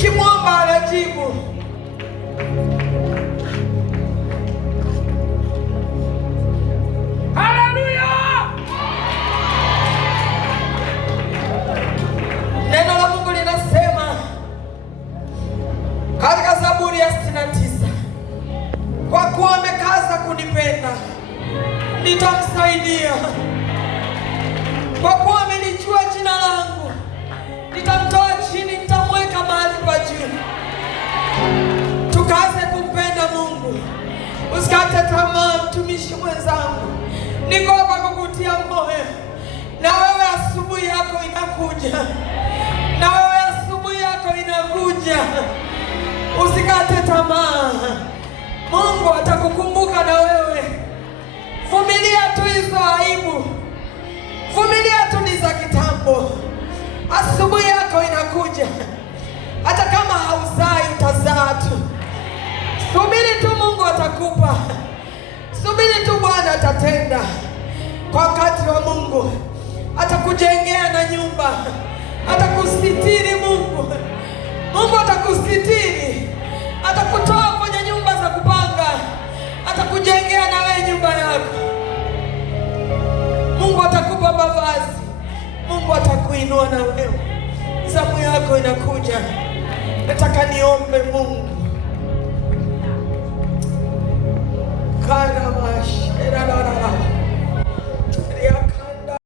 nikimwomba anajibu. Haleluya! Neno la Mungu linasema katika Zaburi ya 69, kwa kuwa amekaza kunipenda nitamsaidia, kwa kuwa amelijua jina langu nitamtoa chini, nitamweka mahali pa juu. Tukaze kumpenda Mungu, usikate tamaa mtumishi mwenzangu, niko hapa kukutia moyo. Na wewe asubuhi yako inakuja, na wewe asubuhi yako inakuja, usikate tamaa. Mungu atakukumbuka na wewe. Vumilia tu hizo aibu, vumilia tu ni za kitambo. Asubuhi yako inakuja, hata kama hauzai utazaa tu. Subiri tu, Mungu atakupa. Subiri tu, Bwana atatenda kwa wakati wa Mungu. Atakujengea na nyumba, atakusitiri. Mungu atakusitiri, atakutoa kwenye nyumba za kupanga, atakujengea na wewe nyumba yako. Mungu atakupa mavazi, Mungu atakuinua na wewe. Zamu yako inakuja. Nataka niombe Mungu. Karamash,